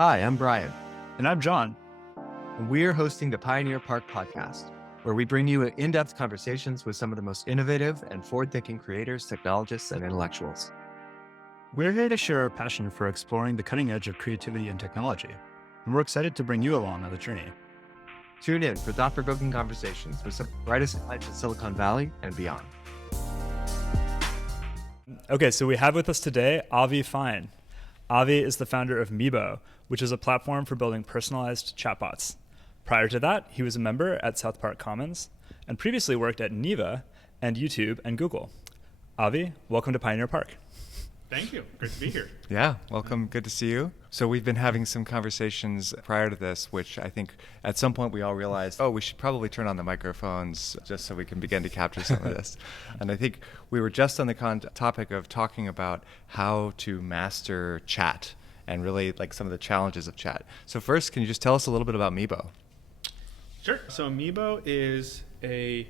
Hi, I'm Brian, And I'm John. and we're hosting the Pioneer Park podcast, where we bring you in-depth conversations with some of the most innovative and forward-thinking creators, technologists, and intellectuals. We're here to share our passion for exploring the cutting edge of creativity and technology, and we're excited to bring you along on the journey. Tune in for thought-provoking conversations with some of the brightest minds in Silicon Valley and beyond. Okay, so we have with us today Avi Fein. Avi is the founder of Meebo, which is a platform for building personalized chatbots. Prior to that, he was a member at South Park Commons and previously worked at Neva and YouTube and Google. Avi, welcome to Pioneer Park. Thank you. Great to be here. Yeah, welcome. Good to see you. So we've been having some conversations prior to this, which I think at some point we all realized, we should probably turn on the microphones just so we can begin to capture some of this. And I think we were just on the topic of talking about how to master chat and really like some of the challenges of chat. So first, can you just tell us a little bit about Meebo? Sure. So Meebo is a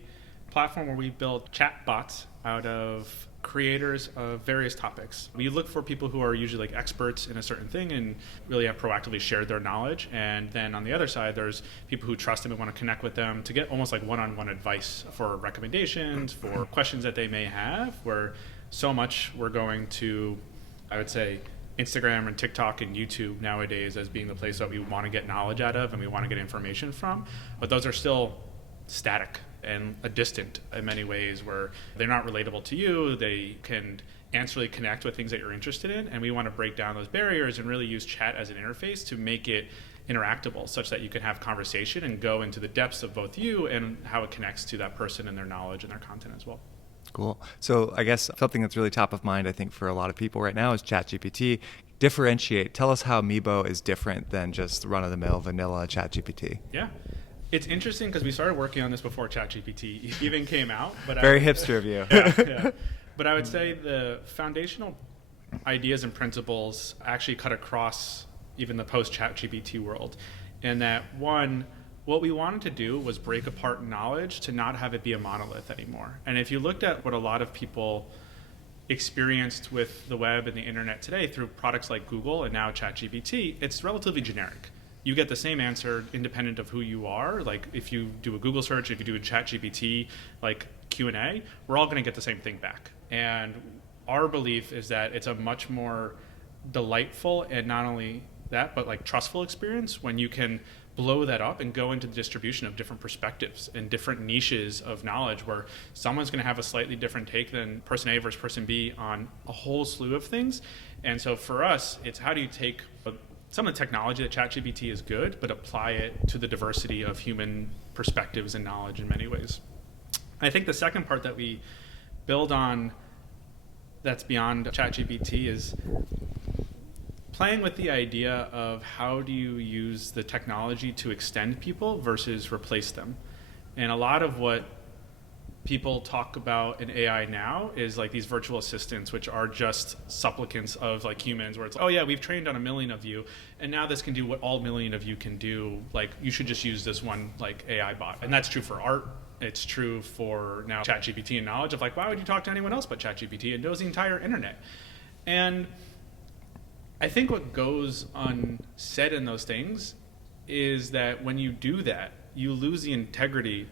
platform where we build chat bots out of creators of various topics. We look for people who are usually like experts in a certain thing and really have proactively shared their knowledge. And then on the other side, there's people who trust them and want to connect with them to get almost like one-on-one advice for recommendations, for questions that they may have, where so much we're going to, I would say, Instagram and TikTok and YouTube nowadays as being the place that we want to get knowledge out of and we want to get information from. But those are still static and distant in many ways, where they're not relatable to you. They can answerably connect with things that you're interested in, and we want to break down those barriers and really use chat as an interface to make it interactable, such that you can have conversation and go into the depths of both you and how it connects to that person and their knowledge and their content as well. Cool. So I guess something that's really top of mind, I think, for a lot of people right now is ChatGPT. Differentiate. Tell us how Meebo is different than just run-of-the-mill vanilla ChatGPT. Yeah. It's interesting because we started working on this before ChatGPT even came out. But Very hipster of you. Yeah. But I would say the foundational ideas and principles actually cut across even the post-ChatGPT world. In that, one, what we wanted to do was break apart knowledge to not have it be a monolith anymore. And if you looked at what a lot of people experienced with the web and the internet today through products like Google and now ChatGPT, it's relatively generic. You get the same answer independent of who you are. Like if you do a Google search, if you do a ChatGPT like Q&A, we're all going to get the same thing back. And our belief is that it's a much more delightful and not only that, but like trustful experience when you can blow that up and go into the distribution of different perspectives and different niches of knowledge, where someone's going to have a slightly different take than person A versus person B on a whole slew of things. And so for us, it's how do you take some of the technology that ChatGPT is good, but apply it to the diversity of human perspectives and knowledge in many ways. I think the second part that we build on that's beyond ChatGPT is playing with the idea of how do you use the technology to extend people versus replace them. And a lot of what people talk about in AI now is like these virtual assistants, which are just supplicants of like humans, where it's like, oh yeah, we've trained on 1 million of you, and now this can do what all 1 million of you can do. Like you should just use this one like AI bot. And that's true for art. It's true for now ChatGPT and knowledge of like, why would you talk to anyone else but ChatGPT? It knows the entire internet. And I think what goes unsaid in those things is that when you do that, you lose the integrity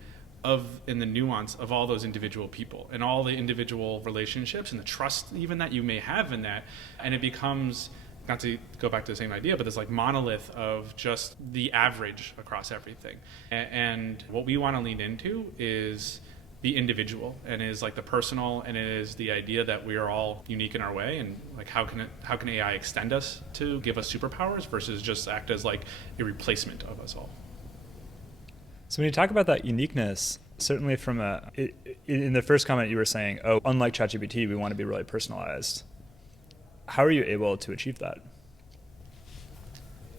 in the nuance of all those individual people and all the individual relationships and the trust even that you may have in that. And it becomes, not to go back to the same idea, but this like monolith of just the average across everything. And what we want to lean into is the individual, and is like the personal, and it is the idea that we are all unique in our way, and like how can AI extend us to give us superpowers versus just act as like a replacement of us all. So when you talk about that uniqueness, certainly in the first comment you were saying, unlike ChatGPT, we want to be really personalized. How are you able to achieve that?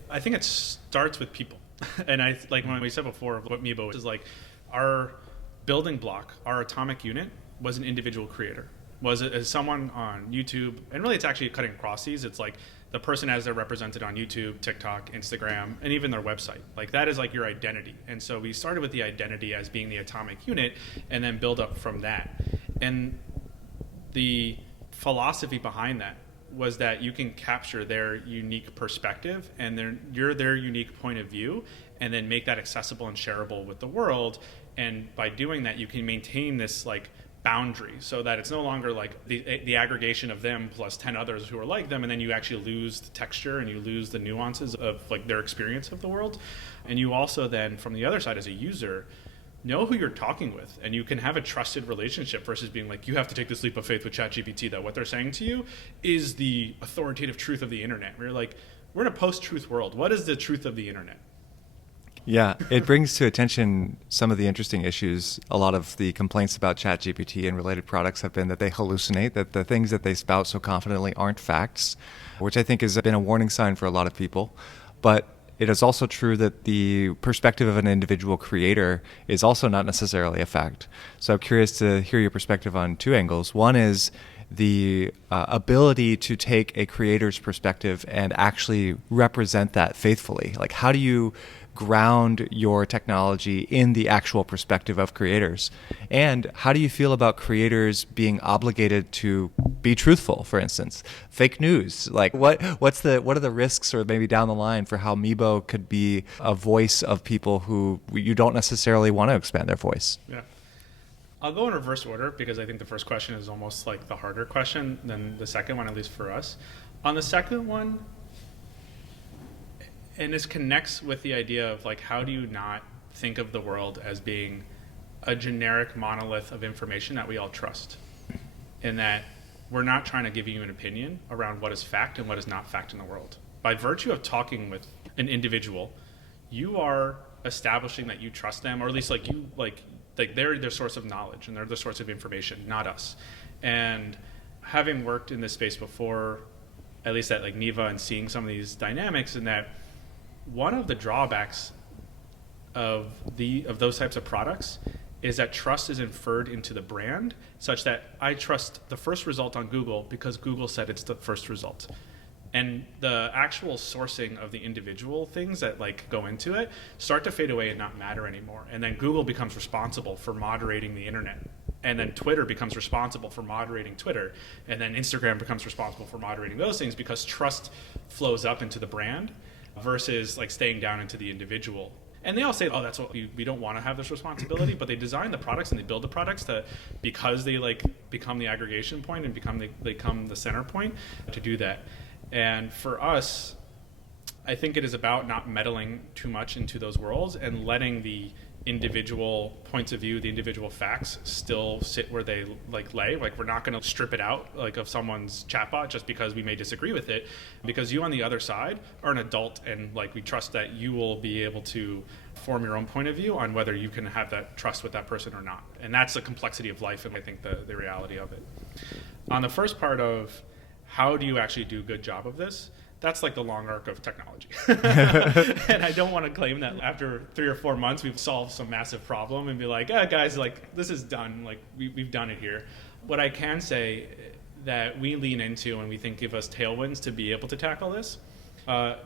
I think it starts with people. And I like when we said before what Meebo is like, our building block, our atomic unit was an individual creator. Was it as someone on YouTube, and really it's actually cutting across these. It's like the person as they're represented on YouTube, TikTok, Instagram, and even their website. Like that is like your identity. And so we started with the identity as being the atomic unit and then build up from that. And the philosophy behind that was that you can capture their unique perspective and their unique point of view, and then make that accessible and shareable with the world. And by doing that, you can maintain this like boundary, so that it's no longer like the aggregation of them plus 10 others who are like them, and then you actually lose the texture and you lose the nuances of like their experience of the world. And you also then, from the other side as a user, know who you're talking with, and you can have a trusted relationship versus being like, you have to take this leap of faith with ChatGPT that what they're saying to you is the authoritative truth of the internet. We're like, we're in a post-truth world. What is the truth of the internet? Yeah, it brings to attention some of the interesting issues. A lot of the complaints about ChatGPT and related products have been that they hallucinate, that the things that they spout so confidently aren't facts, which I think has been a warning sign for a lot of people. But it is also true that the perspective of an individual creator is also not necessarily a fact. So I'm curious to hear your perspective on two angles. One is the ability to take a creator's perspective and actually represent that faithfully. Like, how do you ground your technology in the actual perspective of creators? And how do you feel about creators being obligated to be truthful, for instance? Fake news, like what are the risks, or maybe down the line, for how Meebo could be a voice of people who you don't necessarily want to expand their voice? Yeah. I'll go in reverse order because I think the first question is almost like the harder question than the second one, at least for us. On the second one, and this connects with the idea of like, how do you not think of the world as being a generic monolith of information that we all trust, in that we're not trying to give you an opinion around what is fact and what is not fact in the world. By virtue of talking with an individual, you are establishing that you trust them, or at least like you like they're their source of knowledge and they're the source of information, not us. And having worked in this space before, at least at like Neva, and seeing some of these dynamics, in that one of the drawbacks of those types of products is that trust is inferred into the brand, such that I trust the first result on Google because Google said it's the first result. And the actual sourcing of the individual things that like go into it start to fade away and not matter anymore. And then Google becomes responsible for moderating the internet. And then Twitter becomes responsible for moderating Twitter. And then Instagram becomes responsible for moderating those things, because trust flows up into the brand versus like staying down into the individual. And they all say, oh, that's what we don't want to have this responsibility, but they design the products and they build the products to, because they like become the aggregation point and become the center point, to do that. And for us, I think it is about not meddling too much into those worlds and letting the individual points of view, the individual facts still sit where they like lay. Like, we're not going to strip it out like of someone's chatbot just because we may disagree with it, because you on the other side are an adult, and like we trust that you will be able to form your own point of view on whether you can have that trust with that person or not. And that's the complexity of life, and I think the reality of it. On the first part of how do you actually do a good job of this, that's like the long arc of technology. And I don't want to claim that after 3 or 4 months we've solved some massive problem and be like, guys, like this is done, like we've done it here. What I can say that we lean into and we think give us tailwinds to be able to tackle this,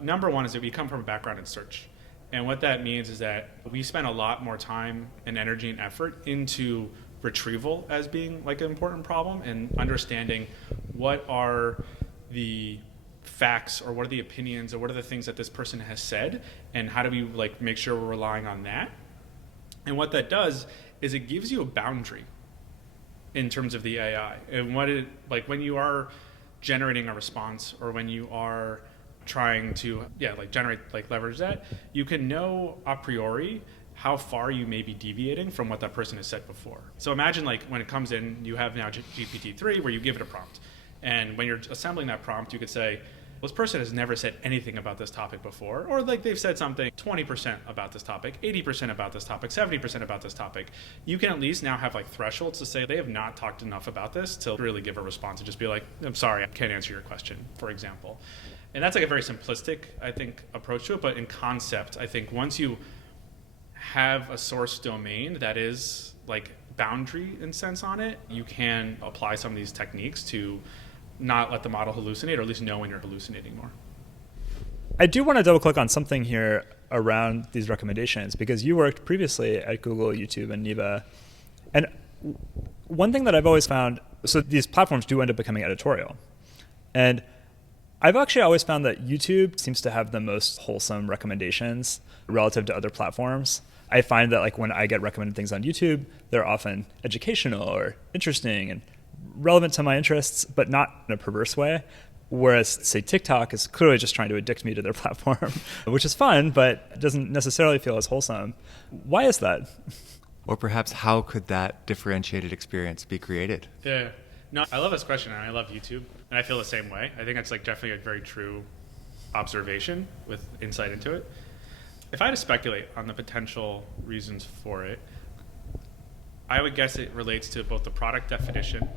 number one is that we come from a background in search. And what that means is that we spend a lot more time and energy and effort into retrieval as being like an important problem, and understanding what are the facts, or what are the opinions, or what are the things that this person has said, and how do we like make sure we're relying on that. And what that does is it gives you a boundary in terms of the AI, and what it like when you are generating a response, or when you are trying to generate like leverage that, you can know a priori how far you may be deviating from what that person has said before. So imagine like when it comes in, you have now GPT-3 where you give it a prompt. And when you're assembling that prompt, you could say, well, this person has never said anything about this topic before, or like they've said something 20% about this topic, 80% about this topic, 70% about this topic. You can at least now have like thresholds to say they have not talked enough about this to really give a response, and just be like, I'm sorry, I can't answer your question, for example. And that's like a very simplistic, I think, approach to it. But in concept, I think once you have a source domain that is like boundary in sense on it, you can apply some of these techniques to not let the model hallucinate, or at least know when you're hallucinating more. I do want to double click on something here around these recommendations, because you worked previously at Google, YouTube, and Neva. And one thing that I've always found, so these platforms do end up becoming editorial. And I've actually always found that YouTube seems to have the most wholesome recommendations relative to other platforms. I find that like when I get recommended things on YouTube, they're often educational or interesting and relevant to my interests, but not in a perverse way. Whereas, say, TikTok is clearly just trying to addict me to their platform, which is fun, but doesn't necessarily feel as wholesome. Why is that? Or perhaps how could that differentiated experience be created? Yeah. No, I love this question, and I love YouTube, and I feel the same way. I think that's like definitely a very true observation with insight into it. If I had to speculate on the potential reasons for it, I would guess it relates to both the product definition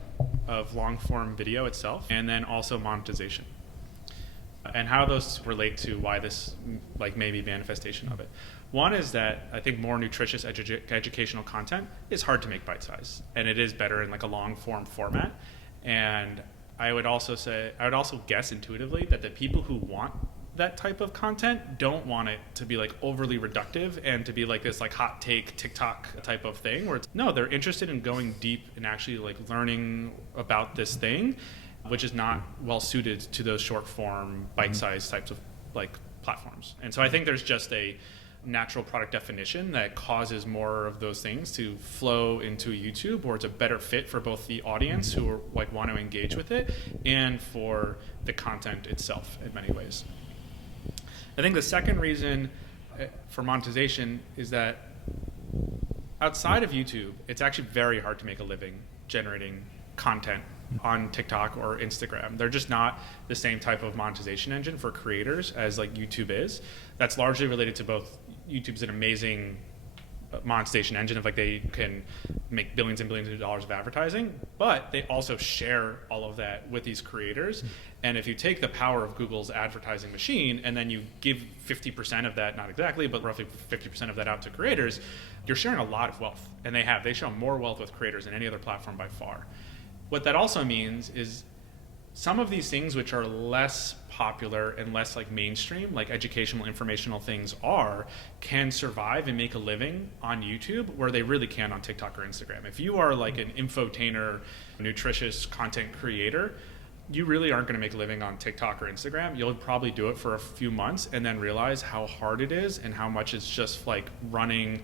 of long-form video itself and then also monetization, and how those relate to why this like may be manifestation of it. One is that I think more nutritious educational content is hard to make bite-sized, and it is better in like a long-form format. And I would also guess intuitively that the people who want that type of content don't want it to be like overly reductive and to be like this like hot take TikTok type of thing where they're interested in going deep and actually like learning about this thing, which is not well suited to those short form bite-sized types of like platforms. And so I think there's just a natural product definition that causes more of those things to flow into YouTube, or it's a better fit for both the audience who are, like want to engage with it and for the content itself in many ways. I think the second reason for monetization is that outside of YouTube, it's actually very hard to make a living generating content on TikTok or Instagram. They're just not the same type of monetization engine for creators as like YouTube is. That's largely related to both. YouTube's an amazing monetization engine of like they can make billions and billions of dollars of advertising, but they also share all of that with these creators. And if you take the power of Google's advertising machine and then you give 50% of that, not exactly, but roughly 50% of that out to creators, you're sharing a lot of wealth. And they share more wealth with creators than any other platform by far. What that also means is some of these things which are less popular and less like mainstream, like educational, informational things can survive and make a living on YouTube where they really can on TikTok or Instagram. If you are like an infotainer, nutritious content creator, you really aren't going to make a living on TikTok or Instagram. You'll probably do it for a few months and then realize how hard it is and how much it's just like running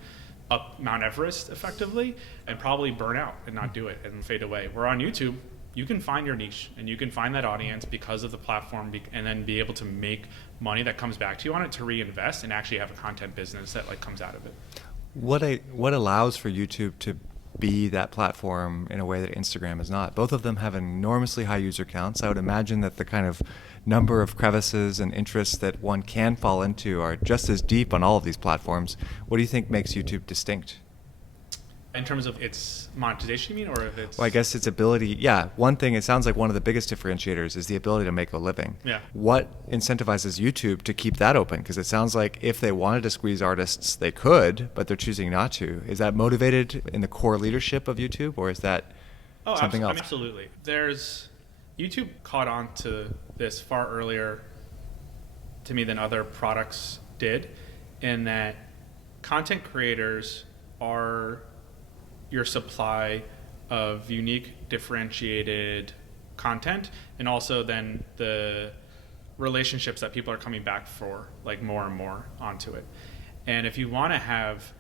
up Mount Everest effectively, and probably burn out and not do it and fade away. Where on YouTube, you can find your niche and you can find that audience because of the platform and then be able to make money that comes back to you on it to reinvest and actually have a content business that like comes out of it. What allows for YouTube to be that platform in a way that Instagram is not? Both of them have enormously high user counts. I would imagine that the kind of number of crevices and interests that one can fall into are just as deep on all of these platforms. What do you think makes YouTube distinct? In terms of its monetization, you mean, or if it's... Well, I guess its ability, one thing, it sounds like one of the biggest differentiators is the ability to make a living. Yeah. What incentivizes YouTube to keep that open? Because it sounds like if they wanted to squeeze artists, they could, but they're choosing not to. Is that motivated in the core leadership of YouTube, or is that something else? Absolutely. YouTube caught on to this far earlier to me than other products did, in that content creators are your supply of unique, differentiated content, and also then the relationships that people are coming back for, like more and more onto it. And if you want to have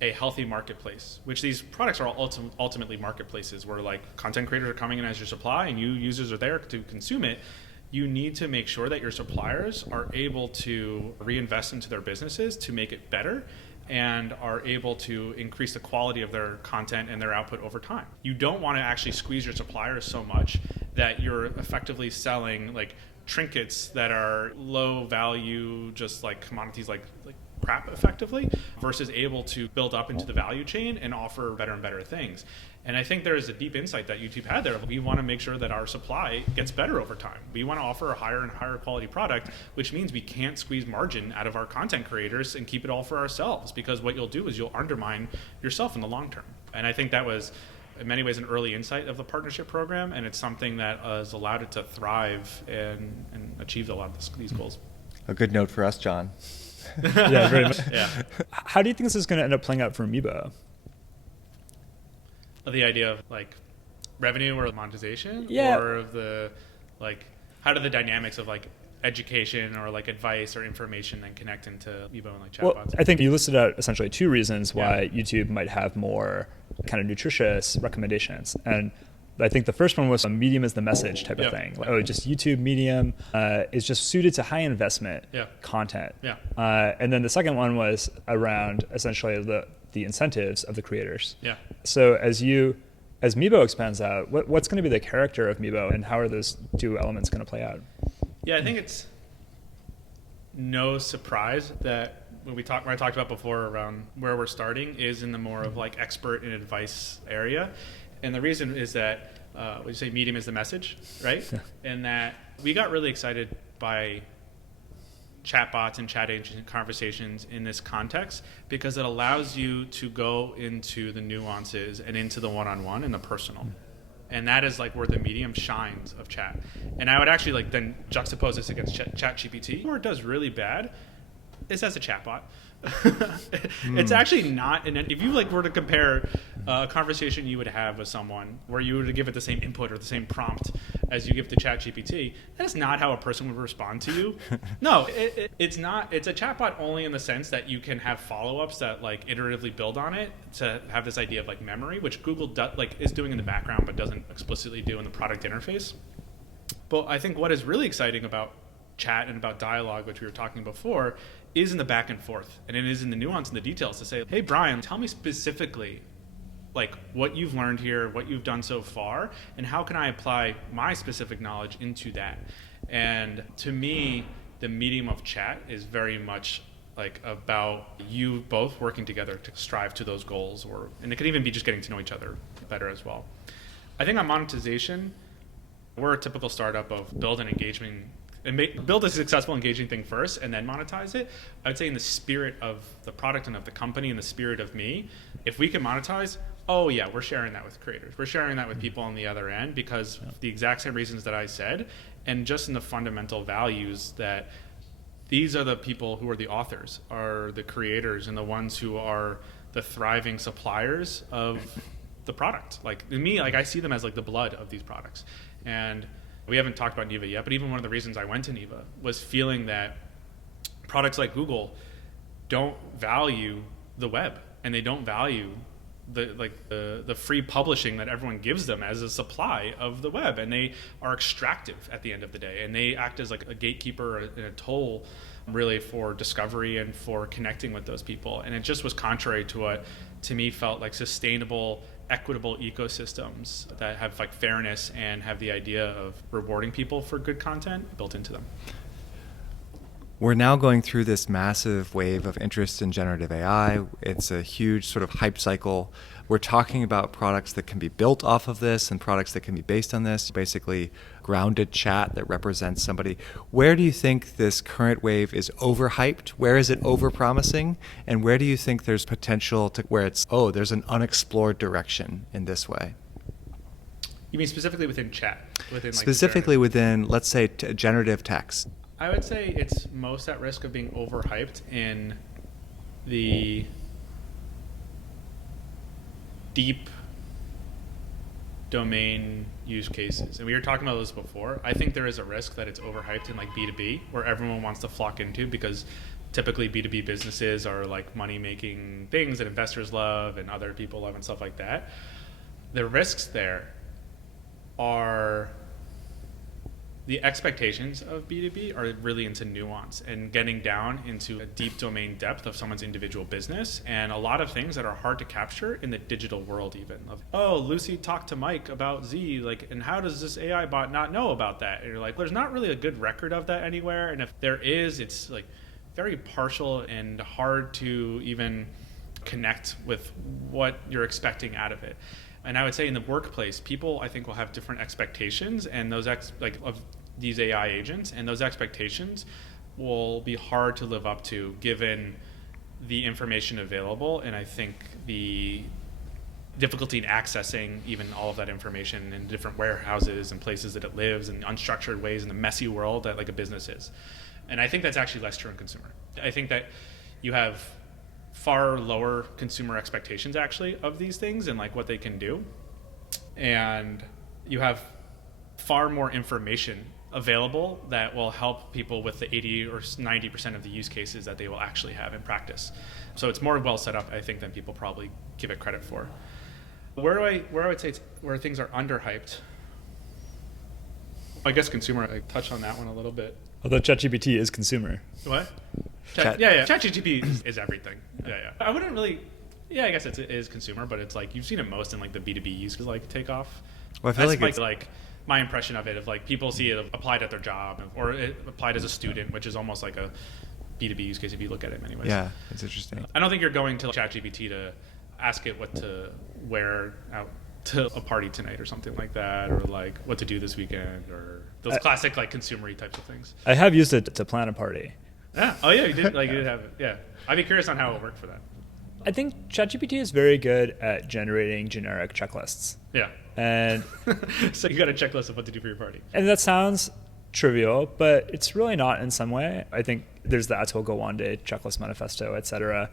a healthy marketplace, which these products are all ultimately marketplaces where like content creators are coming in as your supply and you users are there to consume it, you need to make sure that your suppliers are able to reinvest into their businesses to make it better and are able to increase the quality of their content and their output over time. You don't want to actually squeeze your suppliers so much that you're effectively selling like trinkets that are low value, just like commodities like crap effectively, versus able to build up into the value chain and offer better and better things. And I think there is a deep insight that YouTube had there. We want to make sure that our supply gets better over time. We want to offer a higher and higher quality product, which means we can't squeeze margin out of our content creators and keep it all for ourselves, because what you'll do is you'll undermine yourself in the long term. And I think that was in many ways an early insight of the partnership program, and it's something that has allowed it to thrive and achieve a lot of these goals. A good note for us, John. Yeah, very much. Yeah. How do you think this is going to end up playing out for Meebo? The idea of like revenue or monetization, Yeah. or of the like, how do the dynamics of like education or like advice or information than connect into Meebo and like Well, chatbots. I think you listed out essentially two reasons why YouTube might have more kind of nutritious recommendations. And I think the first one was a medium is the message type of thing. Like, just YouTube Medium is just suited to high investment content. And then the second one was around essentially the incentives of the creators. So as Meebo expands out, what's going to be the character of Meebo, and how are those two elements going to play out? Yeah, I think it's no surprise that when I talked about before around where we're starting is in the more of like expert and advice area. And the reason is that we say medium is the message, right? And that we got really excited by chatbots and chat agent conversations in this context because it allows you to go into the nuances and into the one-on-one and the personal. And that is like where the medium shines of chat. And I would actually like then juxtapose this against ChatGPT. Where it does really bad is as a chatbot. It's actually not. And if you like were to compare a conversation you would have with someone where you were to give it the same input or the same prompt as you give to ChatGPT, that's not how a person would respond to you. No, it's not. It's a chatbot only in the sense that you can have follow-ups that like iteratively build on it to have this idea of like memory, which Google is doing in the background but doesn't explicitly do in the product interface. But I think what is really exciting about chat and about dialogue, which we were talking before, is in the back and forth, and it is in the nuance and the details to say, hey, Brian, tell me specifically like what you've learned here, what you've done so far, and how can I apply my specific knowledge into that? And to me, the medium of chat is very much like about you both working together to strive to those goals, and it could even be just getting to know each other better as well. I think on monetization, we're a typical startup of build an engagement and build a successful engaging thing first and then monetize it. I would say in the spirit of the product and of the company, in the spirit of me, if we can monetize, oh yeah, we're sharing that with creators. We're sharing that with people on the other end because the exact same reasons that I said, and just in the fundamental values that these are the people who are the authors, are the creators, and the ones who are the thriving suppliers of the product. Like in me, like I see them as like the blood of these products. And we haven't talked about Neva yet, but even one of the reasons I went to Neva was feeling that products like Google don't value the web, and they don't value the free publishing that everyone gives them as a supply of the web, and they are extractive at the end of the day, and they act as like a gatekeeper and a toll really for discovery and for connecting with those people. And it just was contrary to what to me felt like sustainable, equitable ecosystems that have like fairness and have the idea of rewarding people for good content built into them. We're now going through this massive wave of interest in generative AI. It's a huge sort of hype cycle. We're talking about products that can be built off of this and products that can be based on this, basically grounded chat that represents somebody. Where do you think this current wave is overhyped? Where is it overpromising? And where do you think there's potential to where it's, oh, there's an unexplored direction in this way? You mean specifically within chat? Specifically within, let's say, generative text. I would say it's most at risk of being overhyped in the deep domain use cases. And we were talking about this before. I think there is a risk that it's overhyped in like B2B, where everyone wants to flock into, because typically B2B businesses are like money-making things that investors love and other people love and stuff like that. The risks there are the expectations of B2B are really into nuance and getting down into a deep domain depth of someone's individual business, and a lot of things that are hard to capture in the digital world even. Of, oh, Lucy talked to Mike about Z, like, and how does this AI bot not know about that? And you're like, there's not really a good record of that anywhere, and if there is, it's like very partial and hard to even connect with what you're expecting out of it. And I would say in the workplace, people I think will have different expectations, and those of these AI agents, and those expectations will be hard to live up to given the information available, and I think the difficulty in accessing even all of that information in different warehouses and places that it lives in unstructured ways in the messy world that like a business is. And I think that's actually less true in consumer. I think that you have far lower consumer expectations actually of these things and like what they can do, and you have far more information available that will help people with the 80 or 90% of the use cases that they will actually have in practice. So it's more well set up, I think, than people probably give it credit for. Where I would say where things are underhyped, I guess consumer, I touched on that one a little bit. Although ChatGPT is consumer. What? ChatGPT is everything. Yeah. I wouldn't really, I guess it is consumer, but it's like, you've seen it most in like the B2B use like take off. Well, I feel That's like my impression of it, of like people see it applied at their job or it applied as a student, which is almost like a B2B use case if you look at it in many ways. Yeah, it's interesting. I don't think you're going to ChatGPT to ask it what to wear out to a party tonight or something like that, or like what to do this weekend, or those classic like consumery types of things. I have used it to plan a party. Yeah. Oh yeah, you did. Like you did have it. Yeah. I'd be curious on how it worked for that. I think ChatGPT is very good at generating generic checklists. Yeah. And so you got a checklist of what to do for your party. And that sounds trivial, but it's really not in some way. I think there's the Atul Gawande checklist manifesto, et cetera.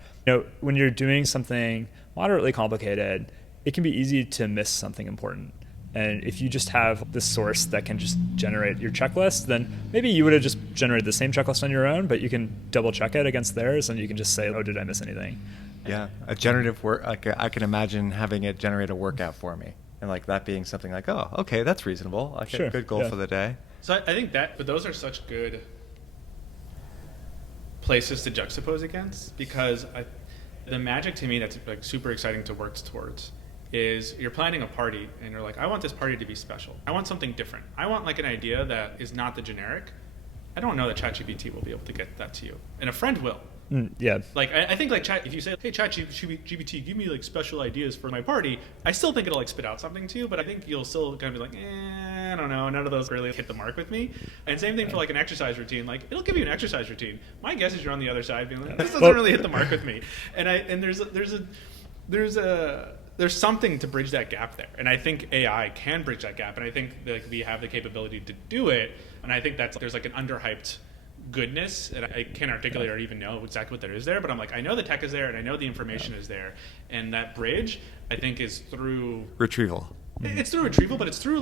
When you're doing something moderately complicated, it can be easy to miss something important. And if you just have this source that can just generate your checklist, then maybe you would have just generated the same checklist on your own, but you can double check it against theirs, and you can just say, oh, did I miss anything? Yeah, a generative work. I can imagine having it generate a workout for me, and like that being something like, oh, okay, that's reasonable. Sure, Good goal for the day. So I think but those are such good places to juxtapose against, because the magic to me that's like super exciting to work towards is you're planning a party and you're like, I want this party to be special. I want something different. I want like an idea that is not the generic. I don't know that ChatGPT will be able to get that to you, and a friend will. Yeah. Like I think like if you say, hey ChatGPT, give me like special ideas for my party, I still think it'll like spit out something to you, but I think you'll still kind of be like, I don't know, none of those really hit the mark with me. And same thing for like an exercise routine. Like it'll give you an exercise routine. My guess is you're on the other side being like, this doesn't really hit the mark with me. And there's something to bridge that gap there, and I think AI can bridge that gap, and I think that we have the capability to do it. And I think there's like an underhyped goodness, and I can't articulate or even know exactly what there is there, but I'm like, I know the tech is there and I know the information is there, and that bridge I think is through retrieval. It's through retrieval, but it's through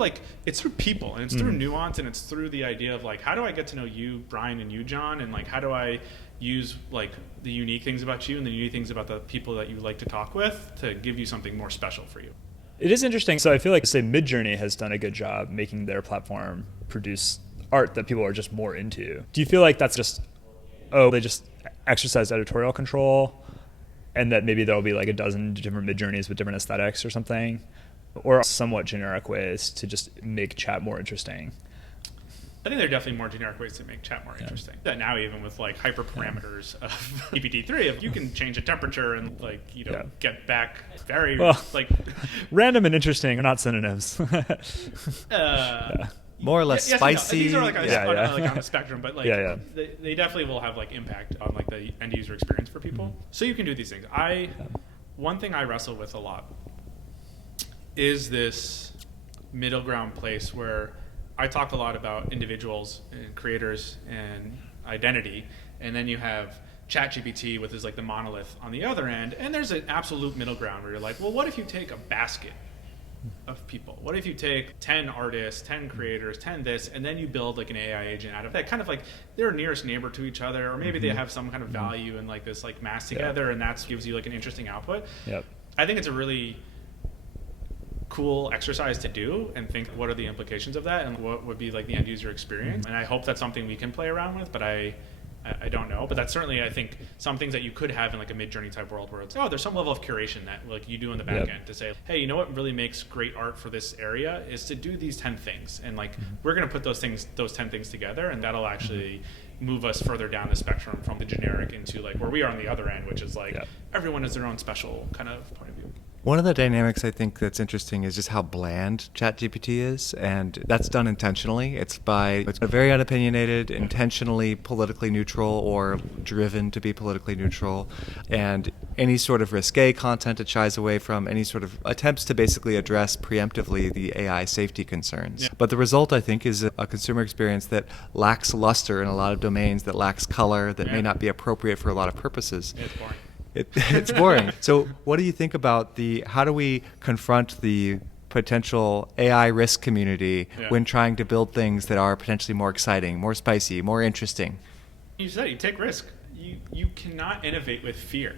people, and it's through nuance, and it's through the idea of like, how do I get to know you, Brian, and you, John, and like how do I use like the unique things about you and the unique things about the people that you like to talk with to give you something more special for you. It is interesting. So I feel like, say, Midjourney has done a good job making their platform produce art that people are just more into. Do you feel like that's just, they just exercise editorial control, and that maybe there'll be like a dozen different Midjourneys with different aesthetics or something, or somewhat generic ways to just make chat more interesting? I think there are definitely more generic ways to make chat more interesting. That now, even with like hyperparameters of GPT-3, if you can change the temperature and like get back very random and interesting are not synonyms. More or less spicy. These are like on a spectrum, but like they definitely will have like impact on like the end user experience for people. Mm-hmm. So you can do these things. One thing I wrestle with a lot is this middle ground place where I talk a lot about individuals and creators and identity, and then you have ChatGPT with like the monolith on the other end, and there's an absolute middle ground where you're like, well, what if you take a basket of people? What if you take 10 artists, 10 creators, 10 this, and then you build like an AI agent out of that, kind of like they're nearest neighbor to each other, or maybe they have some kind of value in like this like mass together, and that gives you like an interesting output. Yep. I think it's a really cool exercise to do and think what are the implications of that and what would be like the end user experience. And I hope that's something we can play around with, but I don't know. But that's certainly, I think, some things that you could have in like a Midjourney type world where it's, there's some level of curation that like you do in the back end to say, hey, you know what really makes great art for this area is to do these 10 things. And like, we're going to put those 10 things together, and that'll actually move us further down the spectrum from the generic into like where we are on the other end, which is like everyone has their own special kind of point of view. One of the dynamics I think that's interesting is just how bland ChatGPT is, and that's done intentionally. It's very unopinionated, intentionally politically neutral or driven to be politically neutral, and any sort of risque content it shies away from, any sort of attempts to basically address preemptively the AI safety concerns. Yeah. But the result, I think, is a consumer experience that lacks luster in a lot of domains, that lacks color, that may not be appropriate for a lot of purposes. It's boring. It's boring. So what do you think about how do we confront the potential AI risk community Yeah. when trying to build things that are potentially more exciting, more spicy, more interesting? You said you take risk. You cannot innovate with fear.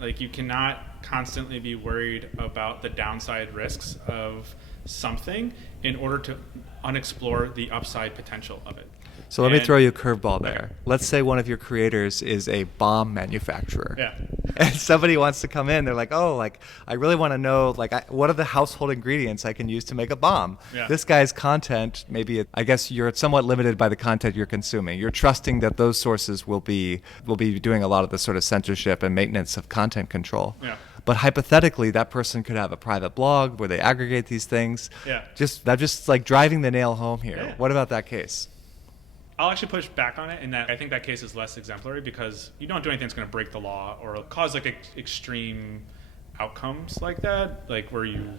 Like, you cannot constantly be worried about the downside risks of something in order to unexplore the upside potential of it. So let me And- throw you a curveball there. Okay. Let's say one of your creators is a bomb manufacturer. Yeah. And somebody wants to come in. They're like, oh, like, I really want to know, like, what are the household ingredients I can use to make a bomb? Yeah. This guy's content, maybe, I guess you're somewhat limited by the content you're consuming. You're trusting that those sources will be doing a lot of the sort of censorship and maintenance of content control. Yeah. But hypothetically, that person could have a private blog where they aggregate these things. Yeah. I'm just like driving the nail home here. Yeah. What about that case? I'll actually push back on it in that I think that case is less exemplary because you don't do anything that's going to break the law or cause like extreme outcomes like that, like where you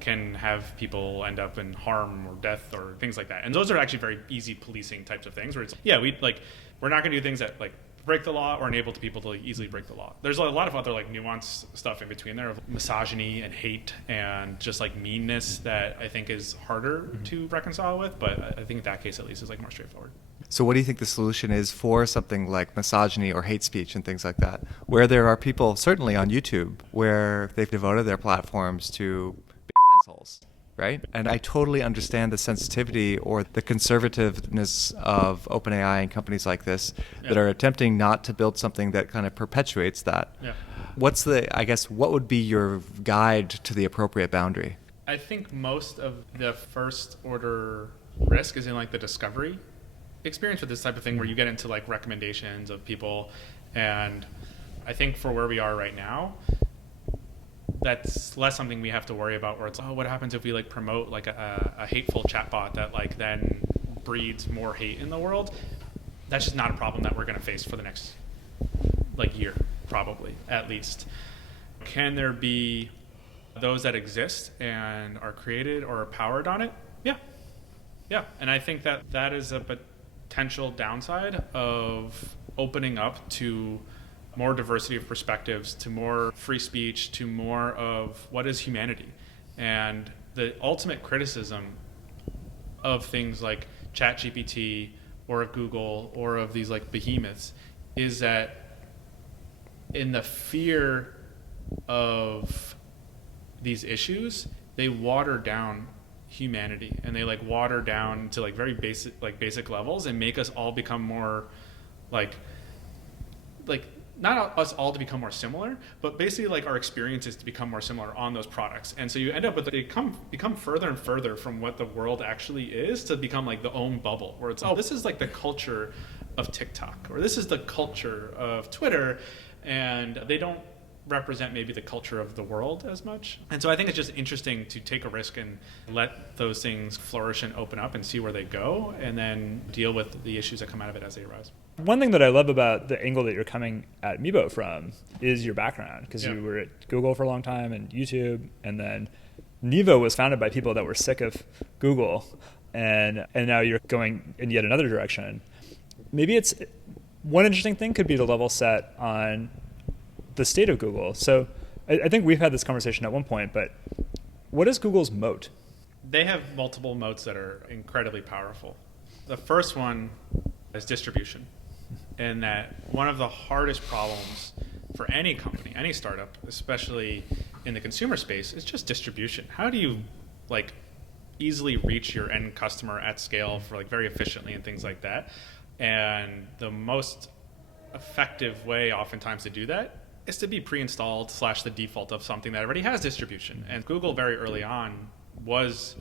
can have people end up in harm or death or things like that. And those are actually very easy policing types of things where it's, yeah, we're not going to do things that like break the law or enable people to easily break the law. There's a lot of other like nuanced stuff in between there of misogyny and hate and just like meanness that I think is harder to reconcile with, but I think in that case at least is like more straightforward. So what do you think the solution is for something like misogyny or hate speech and things like that, where there are people, certainly on YouTube, where they've devoted their platforms to being assholes, right? And I totally understand the sensitivity or the conservativeness of OpenAI and companies like this that are attempting not to build something that kind of perpetuates that. Yeah. What would be your guide to the appropriate boundary? I think most of the first order risk is in like the discovery experience with this type of thing where you get into like recommendations of people, and I think for where we are right now, that's less something we have to worry about where it's, oh, what happens if we like promote like a hateful chatbot that like then breeds more hate in the world? That's just not a problem that we're going to face for the next like year, probably, at least. Can there be those that exist and are created or are powered on it? Yeah. And I think that is a potential downside of opening up to more diversity of perspectives, to more free speech, to more of what is humanity. And the ultimate criticism of things like ChatGPT or of Google or of these like behemoths is that in the fear of these issues, they water down humanity and they like water down to like very basic levels and make us all become more like not us all to become more similar, but basically like our experiences to become more similar on those products. And so you end up with they become further and further from what the world actually is to become like the own bubble where it's, oh, this is like the culture of TikTok or this is the culture of Twitter, and they don't represent maybe the culture of the world as much. And so I think it's just interesting to take a risk and let those things flourish and open up and see where they go and then deal with the issues that come out of it as they arise. One thing that I love about the angle that you're coming at Meebo from is your background, because you were at Google for a long time and YouTube, and then Nevo was founded by people that were sick of Google, and now you're going in yet another direction. Maybe it's one interesting thing could be to level set on the state of Google. So I think we've had this conversation at one point, but what is Google's moat? They have multiple moats that are incredibly powerful. The first one is distribution, and that one of the hardest problems for any company, any startup, especially in the consumer space, is just distribution. How do you like easily reach your end customer at scale for like very efficiently and things like that? And the most effective way oftentimes to do that is to be pre-installed / the default of something that already has distribution. And Google very early on was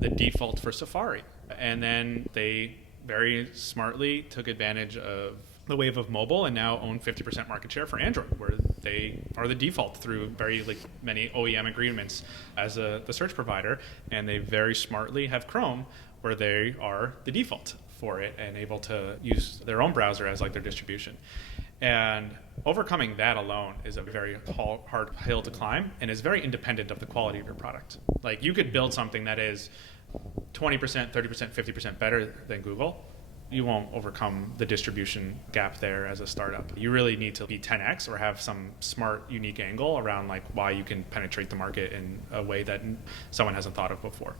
the default for Safari. And then they very smartly took advantage of the wave of mobile and now own 50% market share for Android, where they are the default through very like many OEM agreements as the search provider. And they very smartly have Chrome, where they are the default for it and able to use their own browser as like their distribution. And overcoming that alone is a very hard hill to climb and is very independent of the quality of your product. Like you could build something that is 20%, 30%, 50% better than Google, you won't overcome the distribution gap there as a startup. You really need to be 10x or have some smart, unique angle around like why you can penetrate the market in a way that someone hasn't thought of before.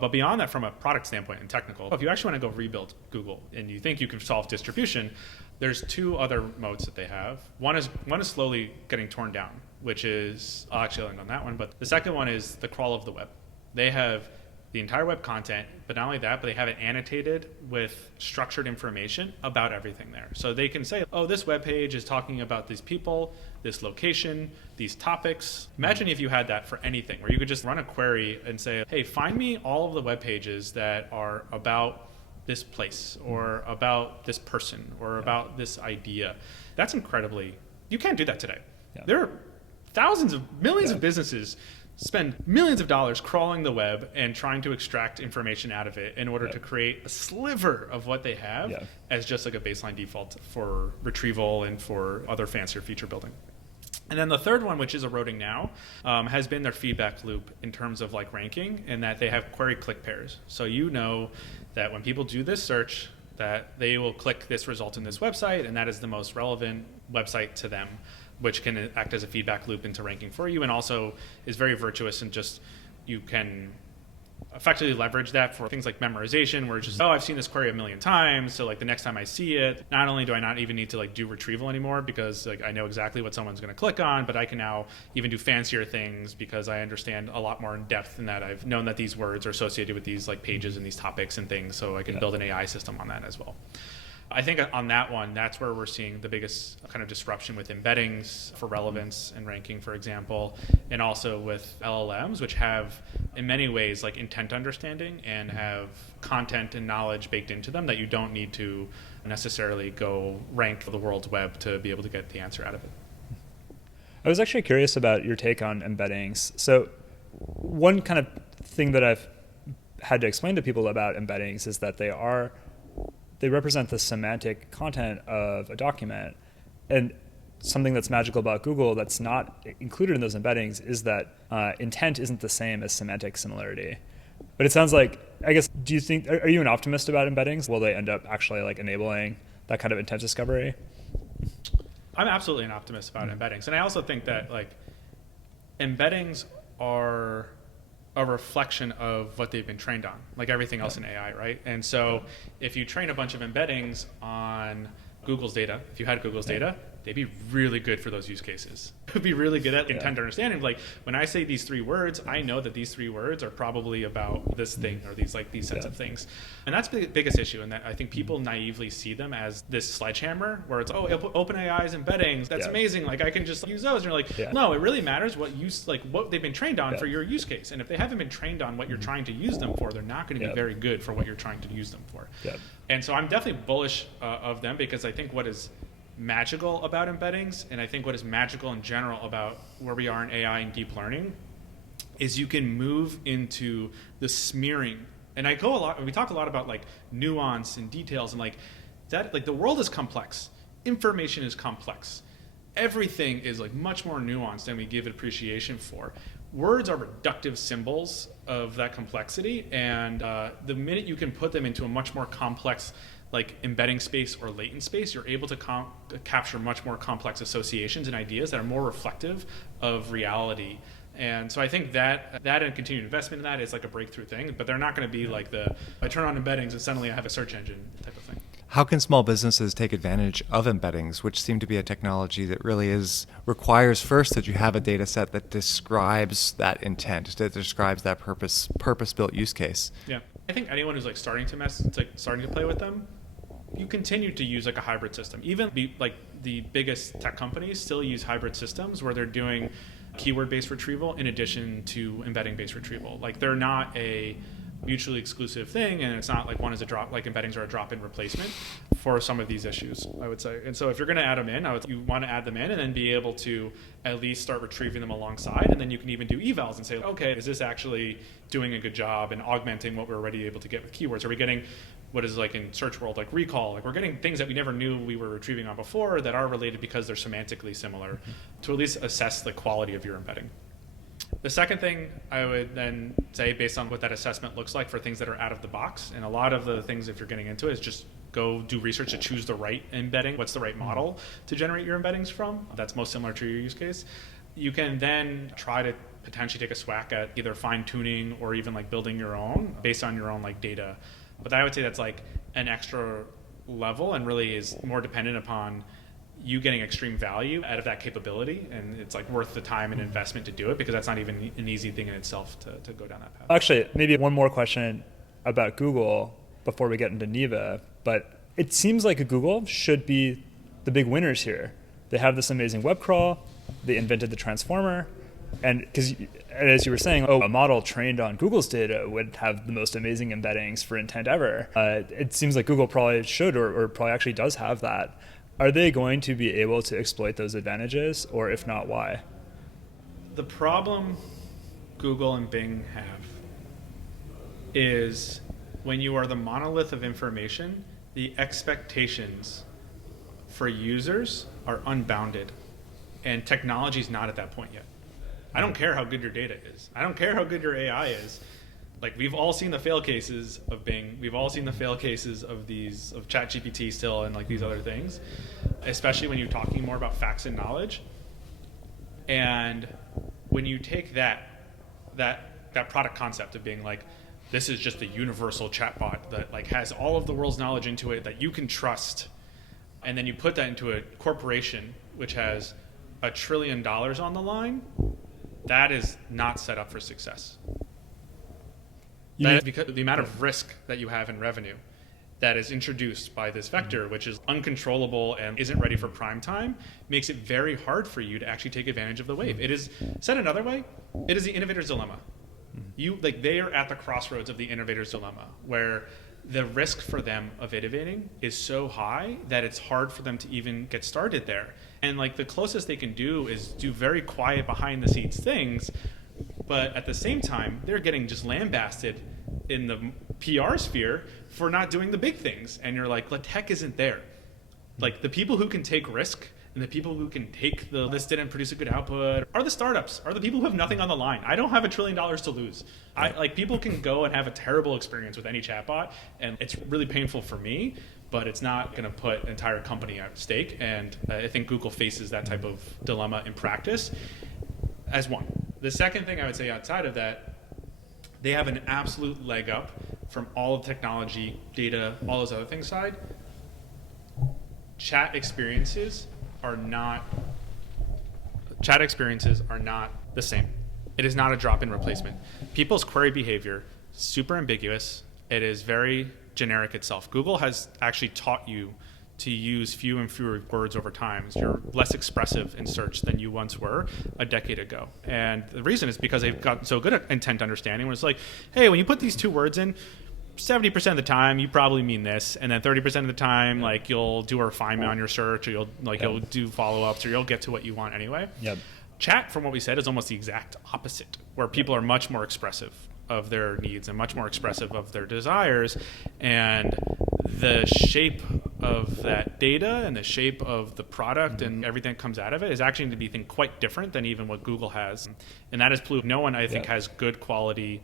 But beyond that, from a product standpoint and technical, if you actually want to go rebuild Google and you think you can solve distribution, there's two other modes that they have. One is slowly getting torn down, which is, I'll actually end on that one, but the second one is the crawl of the web. They have the entire web content, but not only that, but they have it annotated with structured information about everything there. So they can say, oh, this web page is talking about these people, this location, these topics. Imagine if you had that for anything, where you could just run a query and say, hey, find me all of the web pages that are about this place or about this person or about this idea. That's incredibly, you can't do that today. Yeah. There are thousands of millions of businesses spend millions of dollars crawling the web and trying to extract information out of it in order to create a sliver of what they have as just like a baseline default for retrieval and for other fancier feature building. And then the third one, which is eroding now, has been their feedback loop in terms of like ranking, and that they have query click pairs. So you know that when people do this search, that they will click this result in this website, and that is the most relevant website to them, which can act as a feedback loop into ranking for you, and also is very virtuous and just you can effectively leverage that for things like memorization, where it's just, oh, I've seen this query a million times, so like the next time I see it, not only do I not even need to like do retrieval anymore because like I know exactly what someone's going to click on, but I can now even do fancier things because I understand a lot more in depth in that I've known that these words are associated with these like pages and these topics and things, so I can build an AI system on that as well. I think on that one, that's where we're seeing the biggest kind of disruption with embeddings for relevance and ranking, for example, and also with LLMs, which have, in many ways, like intent understanding and have content and knowledge baked into them that you don't need to necessarily go rank for the world's web to be able to get the answer out of it. I was actually curious about your take on embeddings. So one kind of thing that I've had to explain to people about embeddings is that they represent the semantic content of a document. And something that's magical about Google that's not included in those embeddings is that intent isn't the same as semantic similarity. But it sounds like, I guess, do you think, are you an optimist about embeddings? Will they end up actually like enabling that kind of intent discovery? I'm absolutely an optimist about embeddings. And I also think that like embeddings are a reflection of what they've been trained on, like everything else in AI, right? And so if you train a bunch of embeddings on Google's data, if you had Google's data, they'd be really good for those use cases. It'd be really good at intent understanding. Like when I say these three words, I know that these three words are probably about this thing or these sets of things. And that's the biggest issue. And that I think people naively see them as this sledgehammer where it's, oh, OpenAI's embeddings, that's amazing. Like I can just use those. And you're like, no, it really matters what what they've been trained on for your use case. And if they haven't been trained on what you're trying to use them for, they're not going to be very good for what you're trying to use them for. And so I'm definitely bullish of them because I think what is magical about embeddings, and I think what is magical in general about where we are in AI and deep learning, is you can move into the smearing. And we talk a lot about like nuance and details and like that, like the world is complex. Information is complex. Everything is like much more nuanced than we give it appreciation for. Words are reductive symbols of that complexity, and the minute you can put them into a much more complex like embedding space or latent space, you're able to capture much more complex associations and ideas that are more reflective of reality. And so I think that and continued investment in that is like a breakthrough thing, but they're not going to be like I turn on embeddings and suddenly I have a search engine type of thing. How can small businesses take advantage of embeddings, which seem to be a technology that really requires first that you have a data set that describes that intent, that describes that purpose-built use case? Yeah, I think anyone who's like starting to play with them, you continue to use like a hybrid system. Even the biggest tech companies still use hybrid systems where they're doing keyword-based retrieval in addition to embedding-based retrieval. Like they're not a mutually exclusive thing, and it's not like one is a drop, like embeddings are a drop-in replacement for some of these issues, I would say. And so if you're going to add them in, you want to add them in and then be able to at least start retrieving them alongside, and then you can even do evals and say, okay, is this actually doing a good job and augmenting what we're already able to get with keywords? Are we getting what is like in search world, like recall, like we're getting things that we never knew we were retrieving on before that are related because they're semantically similar, to at least assess the quality of your embedding. The second thing I would then say, based on what that assessment looks like for things that are out of the box, and a lot of the things, if you're getting into it, is just go do research to choose the right embedding. What's the right model to generate your embeddings from? That's most similar to your use case. You can then try to potentially take a swack at either fine tuning or even like building your own based on your own like data. But I would say that's like an extra level and really is more dependent upon you getting extreme value out of that capability, and it's like worth the time and investment to do it, because that's not even an easy thing in itself to go down that path. Actually, maybe one more question about Google before we get into Neva, but it seems like Google should be the big winners here. They have this amazing web crawl, they invented the transformer, and because as you were saying, a model trained on Google's data would have the most amazing embeddings for intent ever. It seems like Google probably should or probably actually does have that. Are they going to be able to exploit those advantages, or if not, why? The problem Google and Bing have is when you are the monolith of information, the expectations for users are unbounded, and technology is not at that point yet. I don't care how good your data is. I don't care how good your AI is. Like, we've all seen the fail cases of Bing. We've all seen the fail cases of ChatGPT still, and like these other things, especially when you're talking more about facts and knowledge. And when you take that product concept of being like, this is just a universal chatbot that like has all of the world's knowledge into it that you can trust, and then you put that into a corporation which has $1 trillion on the line, that is not set up for success. That is because the amount of risk that you have in revenue that is introduced by this vector, which is uncontrollable and isn't ready for prime time, makes it very hard for you to actually take advantage of the wave. It is, said another way, it is the innovator's dilemma. They are at the crossroads of the innovator's dilemma, where the risk for them of innovating is so high that it's hard for them to even get started there. And like the closest they can do is do very quiet behind the scenes things, but at the same time, they're getting just lambasted in the PR sphere for not doing the big things. And you're like, the tech isn't there. Like, the people who can take risk and the people who can take this didn't produce a good output are the startups, are the people who have nothing on the line. I don't have $1 trillion to lose. People can go and have a terrible experience with any chatbot, and it's really painful for me, but it's not going to put an entire company at stake. And I think Google faces that type of dilemma in practice as one. The second thing I would say outside of that, they have an absolute leg up from all of technology, data, all those other things side. Chat experiences are not the same. It is not a drop-in replacement. People's query behavior, super ambiguous. It is very generic itself. Google has actually taught you to use few and fewer words over time. You're less expressive in search than you once were a decade ago. And the reason is because they've gotten so good at intent understanding, where it's like, hey, when you put these two words in, 70% of the time you probably mean this, and then 30% of the time like you'll do a refinement on your search, or you'll do follow-ups, or you'll get to what you want anyway. Yep. Chat, from what we said, is almost the exact opposite, where people are much more expressive of their needs and much more expressive of their desires, and the shape of that data and the shape of the product and everything that comes out of it is actually to be quite different than even what Google has. And that is proved. No one, I think, has good quality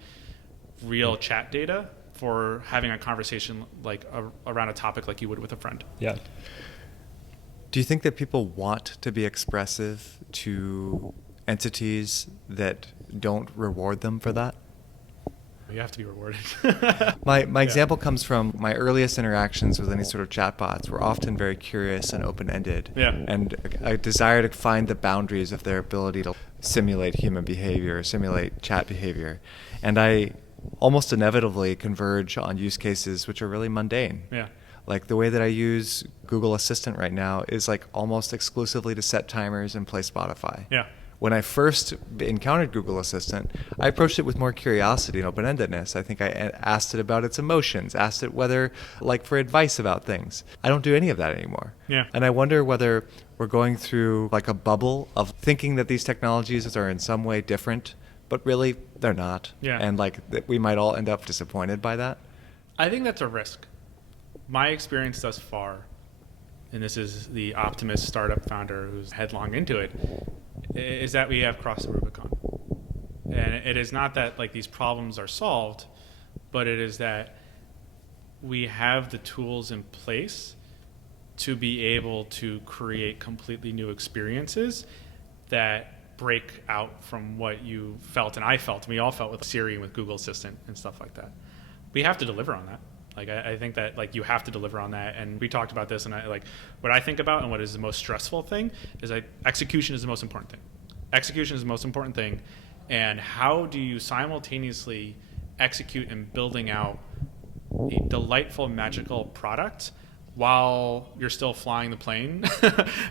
real chat data for having a conversation like around a topic like you would with a friend. Yeah. Do you think that people want to be expressive to entities that don't reward them for that? You have to be rewarded. My example comes from my earliest interactions with any sort of chatbots were often very curious and open-ended, and a desire to find the boundaries of their ability to simulate human behavior, simulate chat behavior. And I almost inevitably converge on use cases which are really mundane. Yeah. Like the way that I use Google Assistant right now is like almost exclusively to set timers and play Spotify. Yeah. When I first encountered Google Assistant, I approached it with more curiosity and open-endedness. I think I asked it about its emotions, asked it whether, like, for advice about things. I don't do any of that anymore. Yeah. And I wonder whether we're going through like a bubble of thinking that these technologies are in some way different, but really they're not. Yeah. And like that we might all end up disappointed by that. I think that's a risk. My experience thus far, and this is the optimist startup founder who's headlong into it, is that we have crossed the Rubicon. And it is not that like these problems are solved, but it is that we have the tools in place to be able to create completely new experiences that break out from what you felt and I felt, and we all felt with Siri and with Google Assistant and stuff like that. We have to deliver on that. Like I think that like you have to deliver on that, and we talked about this, and I like what I think about and what is the most stressful thing is like execution is the most important thing. Execution is the most important thing, and how do you simultaneously execute in building out a delightful, magical product while you're still flying the plane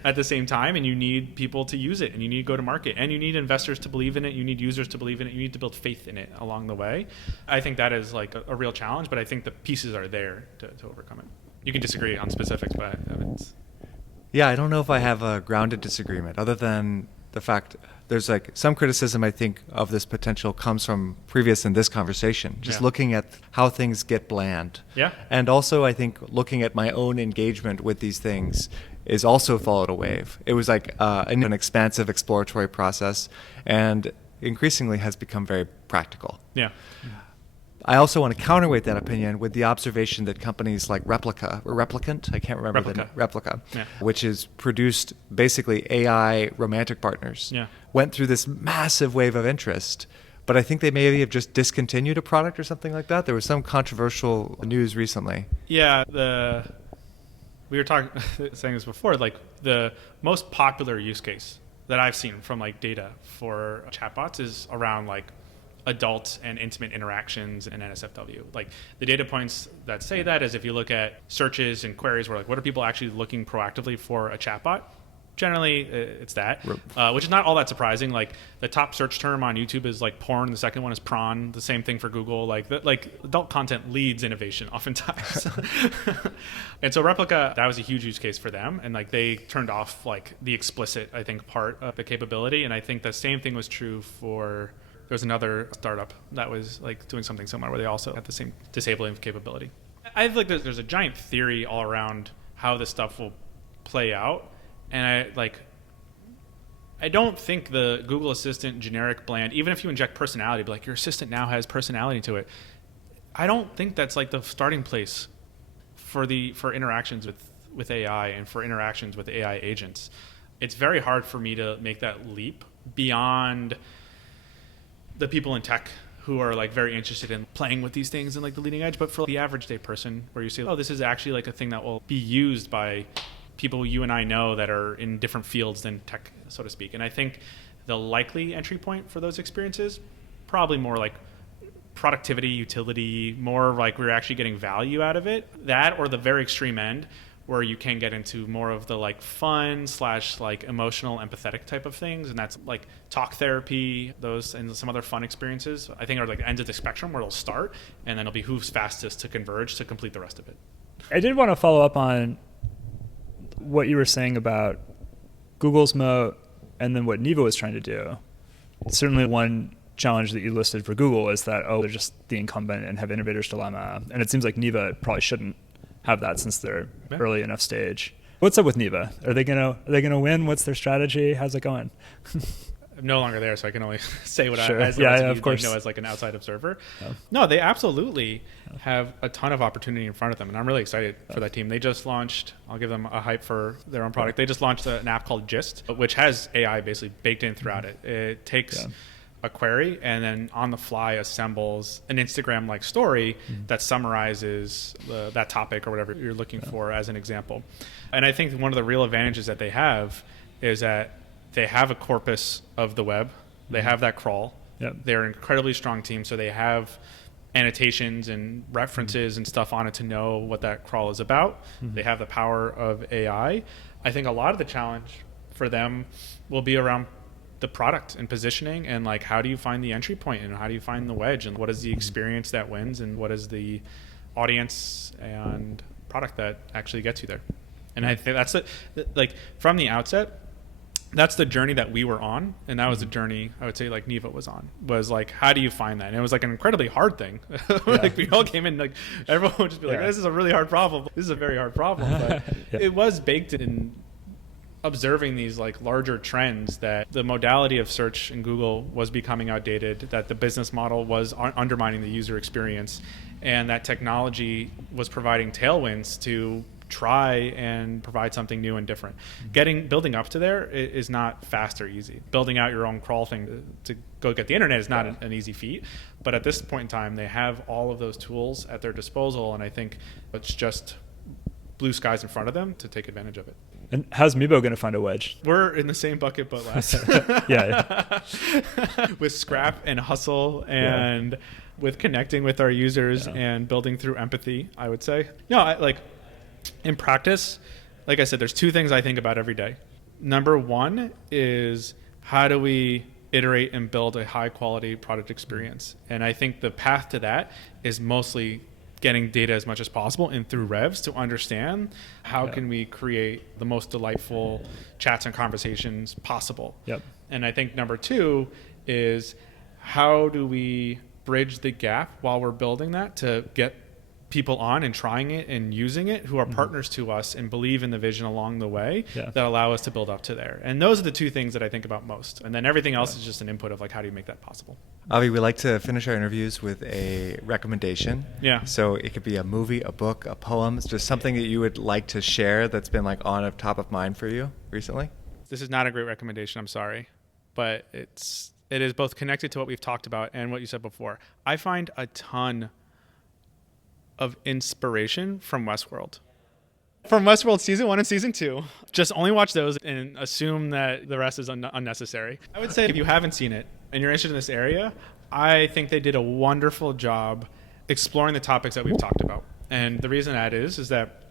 at the same time, and you need people to use it, and you need to go to market, and you need investors to believe in it, you need users to believe in it, you need to build faith in it along the way. I think that is like a real challenge, but I think the pieces are there to overcome it. You can disagree on specifics, but it's... Yeah, I don't know if I have a grounded disagreement other than the fact there's like some criticism I think of this potential comes from previous in this conversation, just looking at how things get bland. Yeah. And also I think looking at my own engagement with these things is also followed a wave. It was like an expansive exploratory process and increasingly has become very practical. Yeah. I also want to counterweight that opinion with the observation that companies like Replicant, I can't remember Replica, which is produced basically AI romantic partners, went through this massive wave of interest, but I think they maybe have just discontinued a product or something like that. There was some controversial news recently. Yeah, we were saying this before, like the most popular use case that I've seen from like data for chatbots is around like adult and intimate interactions in NSFW. Like the data points that say that is if you look at searches and queries where like what are people actually looking proactively for a chatbot? Generally, it's that, which is not all that surprising. Like the top search term on YouTube is like porn. The second one is prawn. The same thing for Google. Like adult content leads innovation oftentimes. And so Replica, that was a huge use case for them. And like they turned off like the explicit, I think, part of the capability. And I think the same thing was true for... There was another startup that was like doing something similar where they also had the same disabling capability. I feel like there's a giant theory all around how this stuff will play out. And I don't think the Google Assistant generic bland, even if you inject personality, but like your assistant now has personality to it, I don't think that's like the starting place for interactions with AI and for interactions with AI agents. It's very hard for me to make that leap beyond the people in tech who are like very interested in playing with these things and like the leading edge, but for the average day person where you say, oh, this is actually like a thing that will be used by people you and I know that are in different fields than tech, so to speak. And I think the likely entry point for those experiences, probably more like productivity, utility, more like we're actually getting value out of it. That or the very extreme end where you can get into more of the like fun / like emotional, empathetic type of things. And that's like talk therapy, those and some other fun experiences, I think are like ends of the spectrum where it'll start and then it'll be who's fastest to converge to complete the rest of it. I did want to follow up on what you were saying about Google's moat and then what Neeva was trying to do. Certainly one challenge that you listed for Google is that, they're just the incumbent and have innovator's dilemma. And it seems like Neeva probably shouldn't have that since they're early enough stage. What's up with Neeva? Are they gonna win? What's their strategy? How's it going? I'm no longer there, so I can only say what sure. I as of course. know as like an outside observer. No, they absolutely have a ton of opportunity in front of them, and I'm really excited for that team. They just launched, I'll give them a hype for their own product. They just launched an app called Gist, which has AI basically baked in throughout it. It takes a query and then on the fly assembles an Instagram-like story that summarizes that topic or whatever you're looking for as an example. And I think one of the real advantages that they have is that they have a corpus of the web. They have that crawl. They're an incredibly strong team, so they have annotations and references and stuff on it to know what that crawl is about. They have the power of AI. I think a lot of the challenge for them will be around the product and positioning and like how do you find the entry point and how do you find the wedge and what is the experience that wins and what is the audience and product that actually gets you there. And I think that's like from the outset, that's the journey that we were on, and that was the journey I would say like Neeva was on, was like how do you find that? And it was like an incredibly hard thing. Like we all came in, like everyone would just be like, this is a really hard problem, this is a very hard problem, but it was baked in observing these like larger trends that the modality of search in Google was becoming outdated, that the business model was undermining the user experience, and that technology was providing tailwinds to try and provide something new and different. Building up to there is not fast or easy. Building out your own crawl thing to go get the internet is not an easy feat. But at this point in time, they have all of those tools at their disposal, and I think it's just blue skies in front of them to take advantage of it. And how's Meebo going to find a wedge? We're in the same bucket, but less. Yeah. With scrap and hustle and with connecting with our users and building through empathy, I would say. In practice, like I said, there's two things I think about every day. Number one is how do we iterate and build a high quality product experience? And I think the path to that is mostly getting data as much as possible and through revs to understand how can we create the most delightful chats and conversations possible. Yep. And I think number two is how do we bridge the gap while we're building that to get people on and trying it and using it who are partners to us and believe in the vision along the way that allow us to build up to there. And those are the two things that I think about most. And then everything else is just an input of like, how do you make that possible? Avi, we like to finish our interviews with a recommendation. Yeah. So it could be a movie, a book, a poem. It's just something that you would like to share that's been like on top of mind for you recently. This is not a great recommendation, I'm sorry. But it is both connected to what we've talked about and what you said before. I find a ton of inspiration from Westworld. From Westworld season 1 and season 2. Just only watch those and assume that the rest is unnecessary. I would say if you haven't seen it and you're interested in this area, I think they did a wonderful job exploring the topics that we've talked about. And the reason that is that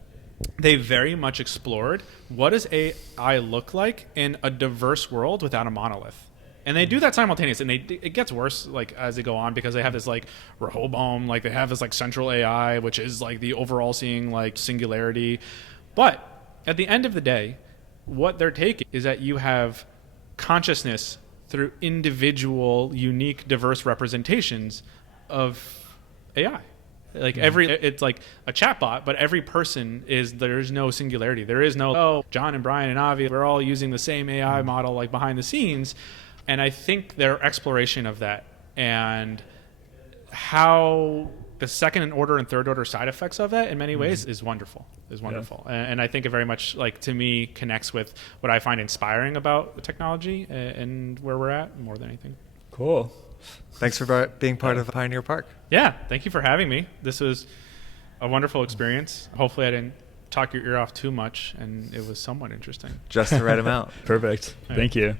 they very much explored what does AI look like in a diverse world without a monolith. And they do that simultaneously, and it gets worse like as they go on because they have this like Rehoboam, like they have this like central AI, which is like the overall seeing like singularity. But at the end of the day, what they're taking is that you have consciousness through individual, unique, diverse representations of AI. Like it's like a chatbot, but every person there's no singularity. There is no, John and Brian and Avi, we're all using the same AI model like behind the scenes. And I think their exploration of that and how the second and order and third order side effects of that in many ways is wonderful. And I think it very much like to me connects with what I find inspiring about technology and where we're at more than anything. Cool. Thanks for being part of Pioneer Park. Yeah, thank you for having me. This was a wonderful experience. Hopefully I didn't talk your ear off too much and it was somewhat interesting. Just the right amount. Perfect. Thank you.